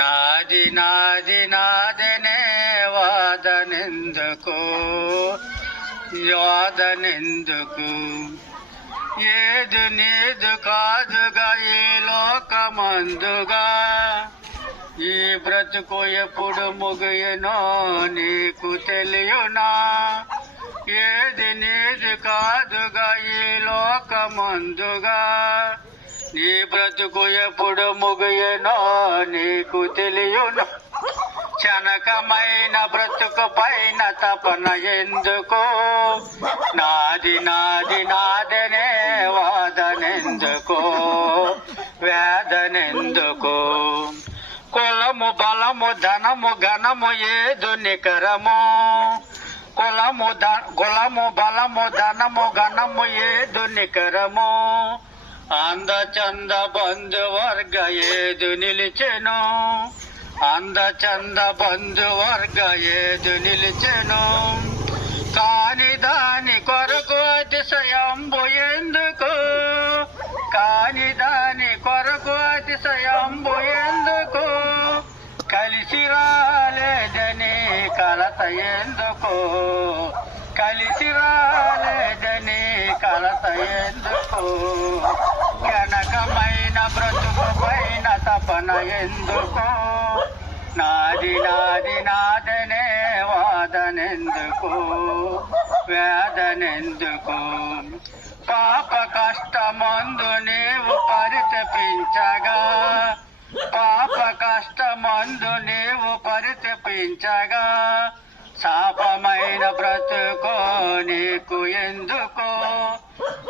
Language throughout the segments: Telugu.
నాది నాది నాదనే వాదనెందుకు వాదనెందుకు ఏదు నీదు కాదుగా ఈ లోకమందుగా ఈ బ్రతుకు ఎప్పుడు ముగియనో నీకు తెలియనా ఏది నీది కాదుగా ఈ లోకమందుగా నీ బ్రతుకు ఎప్పుడు ముగియనో నీకు తెలియను క్షణకమైన బ్రతుకు పైన తపన ఎందుకు నాది నాది నాదనే వాదనెందుకు వేదనెందుకు కులము బలము ధనము ఘనము ఏదు నికరము కులము బలము ధనము ఘనము ఏదు నికరము అందచంద బంధువర్గ ఏదు నిలిచెను అందచంద బంధువర్గ ఏదు నిలిచెను కాని దాని కొరకు అతిశయంబు ఎందుకు కాని దాని కొరకు అతిశయంబు ఎందుకు కలిసి రాలేదని కలత ఎందుకు కలిసి రాలేదని కలత ఎందుకు కనకమైన బ్రతుకు పైన తపన ఎందుకు నాది నాది నాదనే వాదనెందుకు వేదనెందుకు పాప కష్టమందు నీవు పరితపించగా పాప కష్టమందు నీవు పరితపించగా శాపమైన బ్రతుకో నీకు ఎందుకు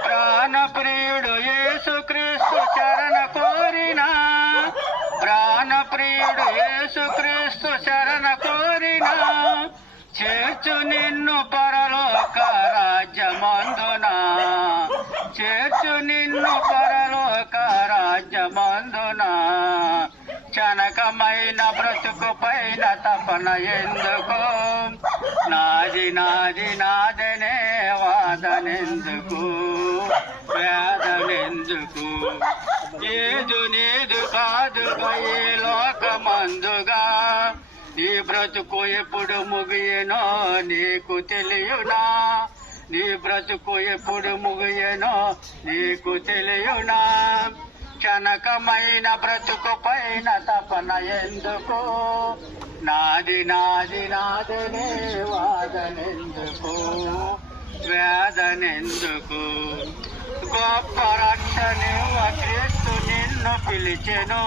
ప్రాణప్రియుడు యేసుక్రీస్తు శరణ కోరినా ప్రాణప్రియుడు యేసుక్రీస్తు శరణ కోరినా చేర్చు నిన్ను పరలోక రాజ్యమందునా చేర్చు నిన్ను పరలోక రాజ్యమందునా క్షణకమైన బ్రతుకు పైన తపన ఎందుకు నాది నాది నాదనే వాదనెందుకు వేదనెందుకు ఏదు నీదు కాదుగా ఈ లోకమందుగా నీ బ్రతుకు ఎప్పుడు ముగియనో నీకు తెలియనా నీ బ్రతుకు ఎప్పుడు ముగియనో నీకు తెలియనా క్షణకమైన బ్రతుకు పైన తపన ఎందుకు నాది నాది నాదనే వాదనెందుకు వేదనెందుకు గొప్ప రక్షణ క్రీస్తు నిన్ను పిలిచెను